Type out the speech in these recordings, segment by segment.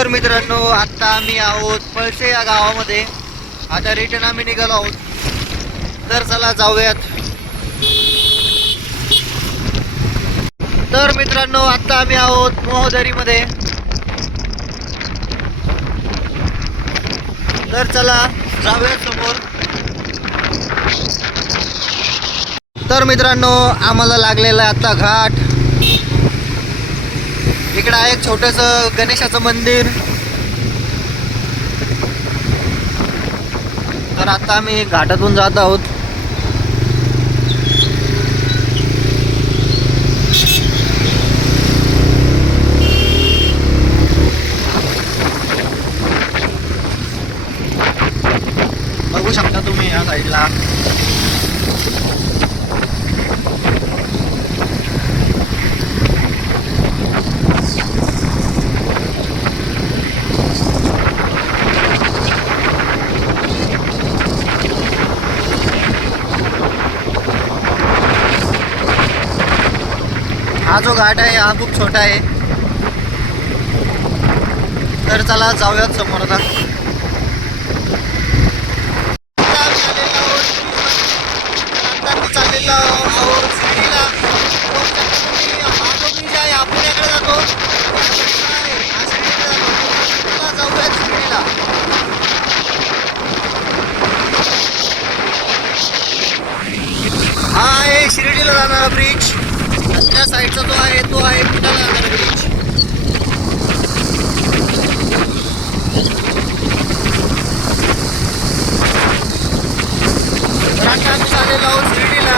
तर मित्रांनो, आता आम्ही आहोत पळसे या गावामध्ये. आता रिटर्न आम्ही निघालो आहोत. तर चला जाऊयात. तर मित्रांनो, आता आम्ही आहोत मोहदरीमध्ये. तर चला जाऊयात समोर. तर मित्रांनो, आम्हाला लागलेला आता घाट. इकडं आहे एक छोटंसं गणेशाचं मंदिर. तर आता आम्ही घाटातून जात आहोत. बघू शकता तुम्ही या साईडला. हा जो घाट आहे हा खूप छोटा आहे. तर चला जाऊयात समोर. आता चाललेलो आहोत शिर्डीला. हा जो ब्रिज आहे हा पुण्याकडे जातो. हा शिर्डीला जातो. चला जाऊयात शिर्डीला. हा आहे शिर्डीला जाणारा ब्रिज. त्या साईडचा जो आहे तो आहे पुण्याला जाणारा ब्रिज. तर आता आम्ही चाललेलो आहोत शिर्डीला.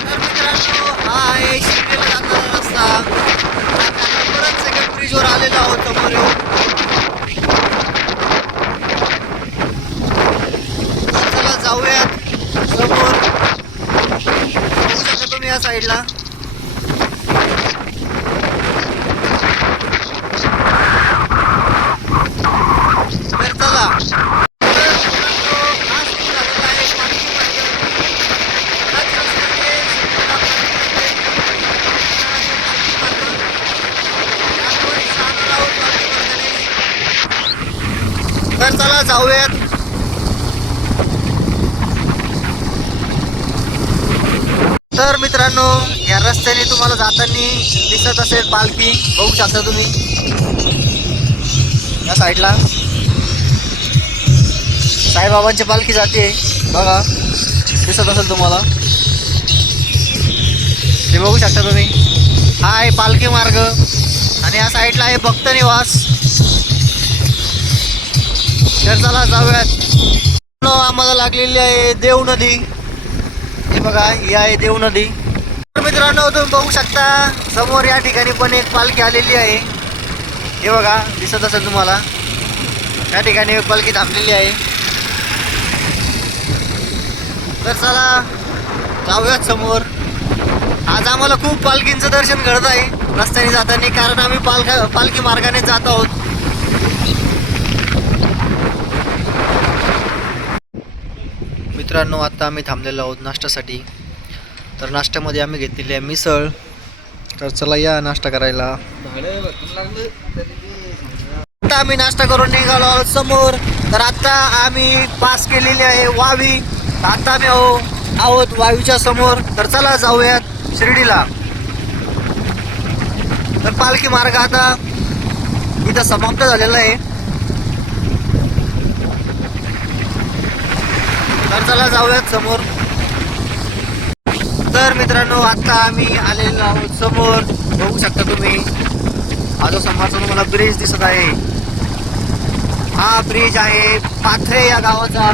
तर मित्रांनो, हा आहे शिर्डीला जाणारा रस्ता. आता परत सेकंड ब्रिजवर आलेलो आहोत समोर येऊन. तर चला जाऊयात समोर. बघू शकता तुम्ही या साईडला. तर चला. तर चला जाऊयात. तर मित्रांनो, या रस्त्याने तुम्हाला जाताना दिसत असेल पालखी. बघू शकता तुम्ही या साईडला साईबाबांची पालखी जाते. बघा, दिसत असेल तुम्हाला. ते बघू शकता तुम्ही. हा आहे पालखी मार्ग आणि या साईडला आहे भक्त निवास. तर चला जाऊयात. आम्हाला लागलेली आहे देव नदी. हे बघा, ही आहे देव नदी. तर मित्रांनो, तुम्ही बघू शकता समोर या ठिकाणी पण एक पालखी आलेली आहे. हे बघा, दिसत असेल तुम्हाला. या ठिकाणी एक पालखी थांबलेली आहे. तर चला जाऊयात समोर. आज आम्हाला खूप पालखींचं दर्शन घडत आहे रस्त्याने जाताना, कारण आम्ही पालखी मार्गाने जात आहोत. मित्रांनो, आता आम्ही थांबलेलो आहोत नाश्त्यासाठी. तर नाश्त्यामध्ये आम्ही घेतलेली आहे मिसळ. तर चला या नाश्ता करायला. आता आम्ही नाश्ता करून निघालो आहोत समोर. तर आता आम्ही पास केलेली आहे वावी. आता आम्ही आहोत वावीच्या समोर. तर चला जाऊयात शिर्डीला. तर पालखी मार्ग आता इथं समाप्त झालेला आहे. तर चला जाऊयात समोर. तर मित्रांनो, आता आम्ही आलेलो आहोत समोर. बघू शकता तुम्ही. हा जो समोरचा तुम्हाला ब्रिज दिसत आहे, हा ब्रिज आहे पाथरे या गावाचा.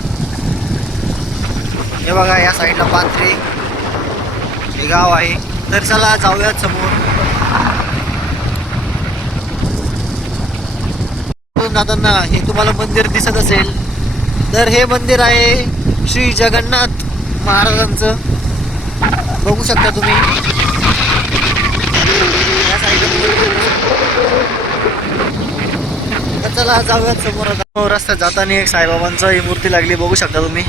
हे बघा, या साईडला पाथरे हे गाव आहे. तर चला जाऊयात समोर. दादांना हे तुम्हाला मंदिर दिसत असेल. तर हे मंदिर आहे श्री जगन्नाथ महाराजांचं. बघू शकता तुम्ही या साईडला. तर चला जाऊयात समोर. रस्त्यात जाताना एक साईबाबांची मूर्ती लागली. बघू शकता तुम्ही.